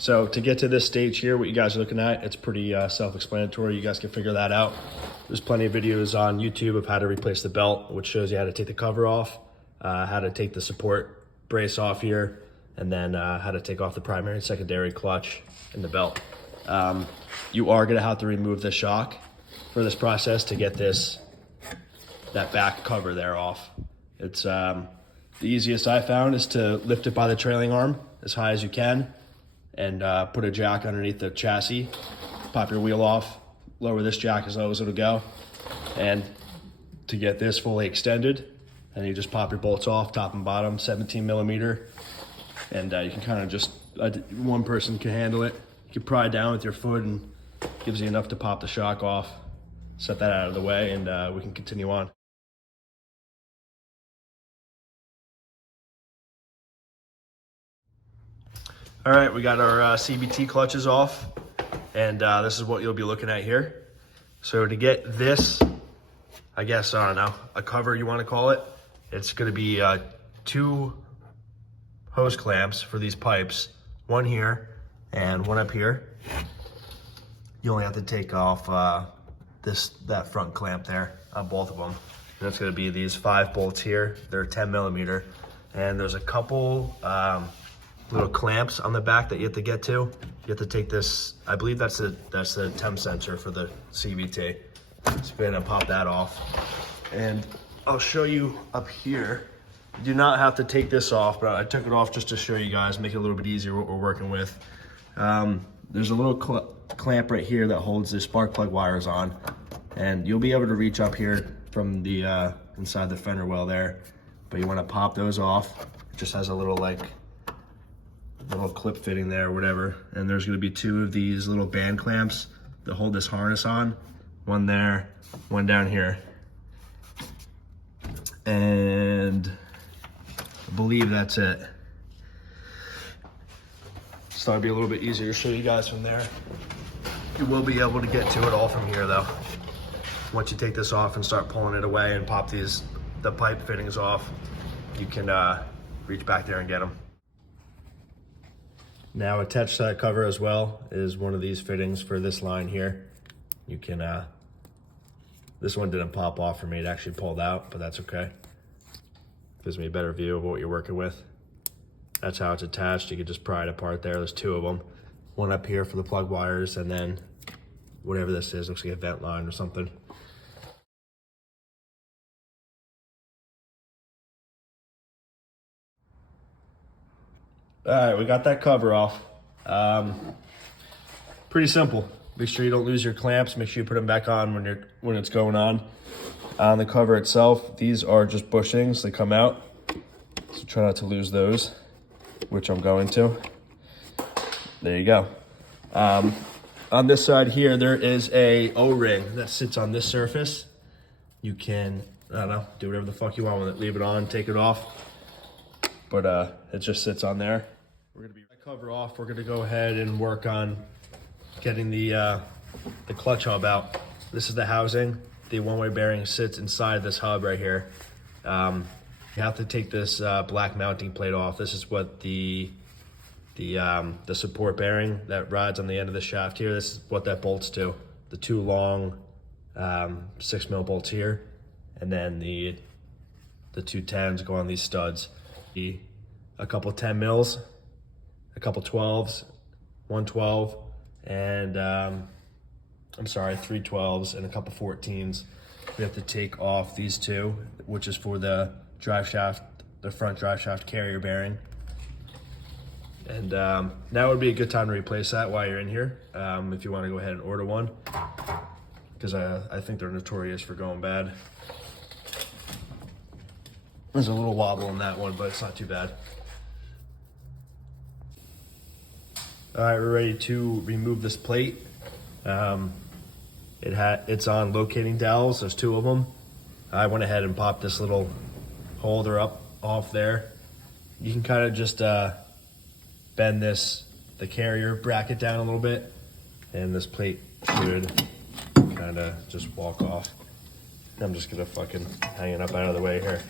So to get to this stage here, what you guys are looking at, it's pretty self-explanatory. You guys can figure that out. There's plenty of videos on YouTube of how to replace the belt, which shows you how to take the cover off, how to take the support brace off here, and then how to take off the primary and secondary clutch in the belt. You are gonna have to remove the shock for this process to get that back cover there off. It's the easiest I found is to lift it by the trailing arm as high as you can and put a jack underneath the chassis, pop your wheel off, lower this jack as low as it'll go. And to get this fully extended, and you just pop your bolts off, top and bottom, 17 millimeter. And you can kind of just, one person can handle it. You can pry down with your foot and gives you enough to pop the shock off. Set that out of the way and we can continue on. All right, we got our CVT clutches off, and this is what you'll be looking at here. So to get this, I guess, I don't know, a cover you want to call it, it's going to be 2 hose clamps for these pipes, one here and one up here. You only have to take off that front clamp there on both of them. And that's going to be these 5 bolts here. They're 10 millimeter, and there's a couple little clamps on the back that you have to get to. You have to take this, I believe that's the temp sensor for the CVT. So we're gonna pop that off. And I'll show you up here. You do not have to take this off, but I took it off just to show you guys, make it a little bit easier what we're working with. There's a little clamp right here that holds the spark plug wires on. And you'll be able to reach up here from the inside the fender well there. But you wanna pop those off. It just has a little little clip fitting there or whatever. And there's gonna be 2 of these little band clamps that hold this harness on. One there, one down here. And I believe that's it. So it'll be a little bit easier to show you guys from there. You will be able to get to it all from here though. Once you take this off and start pulling it away and pop the pipe fittings off, you can reach back there and get them. Now attached to that cover as well is one of these fittings for this line here. You can, this one didn't pop off for me, it actually pulled out, but that's okay. Gives me a better view of what you're working with. That's how it's attached. You can just pry it apart there. There's 2 of them. One up here for the plug wires, and then whatever this is, looks like a vent line or something. All right, we got that cover off. Pretty simple. Make sure you don't lose your clamps. Make sure you put them back on when it's going on. On the cover itself, these are just bushings. They come out, so try not to lose those, which I'm going to. There you go. On this side here, there is a O-ring that sits on this surface. You can, I don't know, do whatever the fuck you want with it. Leave it on, take it off, but it just sits on there. We're gonna be cover off. We're gonna go ahead and work on getting the clutch hub out. This is the housing. The one-way bearing sits inside this hub right here. You have to take this black mounting plate off. This is what the support bearing that rides on the end of the shaft here. This is what that bolts to. The 2 long 6 mil bolts here, and then the 2 10s go on these studs. A couple 10 mils, a couple 12s, 112, and 3 12s and a couple 14s. We have to take off these 2, which is for the drive shaft, the front drive shaft carrier bearing. And now would be a good time to replace that while you're in here, if you want to go ahead and order one, because I think they're notorious for going bad. There's a little wobble in that one, but it's not too bad. All right, we're ready to remove this plate. It's on locating dowels. There's 2 of them. I went ahead and popped this little holder off there. You can kind of just bend the carrier bracket down a little bit, and this plate should kind of just walk off. I'm just gonna fucking hang it up out of the way here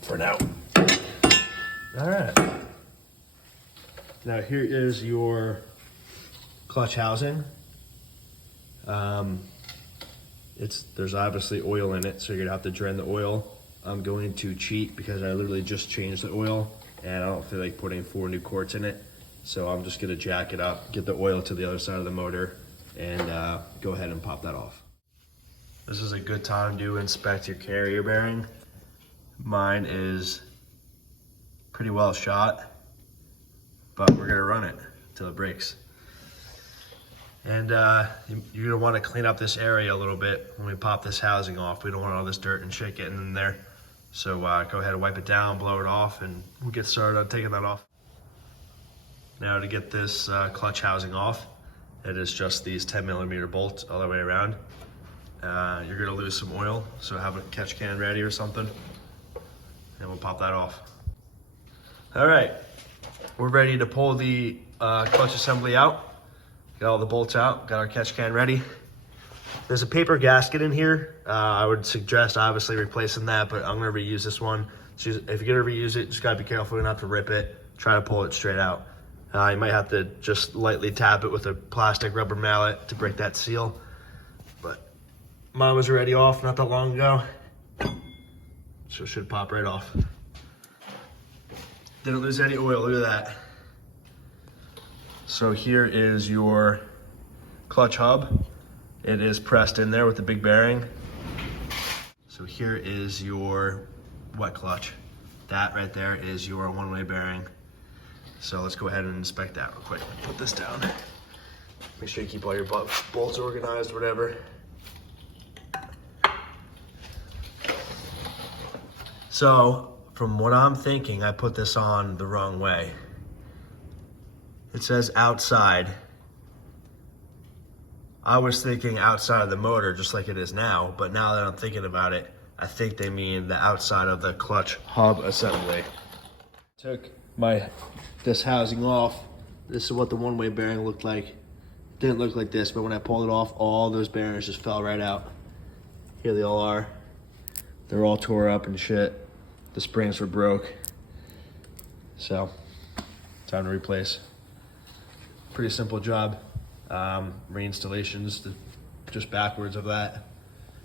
for now. All right. Now here is your clutch housing. There's obviously oil in it, so you're gonna have to drain the oil. I'm going to cheat because I literally just changed the oil and I don't feel like putting 4 new quarts in it. So I'm just gonna jack it up, get the oil to the other side of the motor, and go ahead and pop that off. This is a good time to inspect your carrier bearing. Mine is pretty well shot, but we're gonna run it till it breaks. And you're gonna wanna clean up this area a little bit when we pop this housing off. We don't want all this dirt and shit getting in there. So go ahead and wipe it down, blow it off, and we'll get started on taking that off. Now to get this clutch housing off, it is just these 10mm bolts all the way around. You're gonna lose some oil, so have a catch can ready or something, and we'll pop that off. All right, we're ready to pull the clutch assembly out. Got all the bolts out, got our catch can ready. There's a paper gasket in here. I would suggest obviously replacing that, but I'm gonna reuse this one. So if you're gonna reuse it, just gotta be careful not to rip it. Try to pull it straight out. You might have to just lightly tap it with a plastic rubber mallet to break that seal. But mine was already off not that long ago, so it should pop right off. Didn't lose any oil, look at that. So here is your clutch hub. It is pressed in there with the big bearing. So here is your wet clutch. That right there is your one-way bearing. So let's go ahead and inspect that real quick. Put this down. Make sure you keep all your bolts organized, whatever. So from what I'm thinking, I put this on the wrong way. It says outside. I was thinking outside of the motor, just like it is now, but now that I'm thinking about it, I think they mean the outside of the clutch hub assembly. Took this housing off. This is what the one-way bearing looked like. Didn't look like this, but when I pulled it off, all those bearings just fell right out. Here they all are. They're all tore up and shit. The springs were broke. So, time to replace. Pretty simple job. Reinstallations, just backwards of that.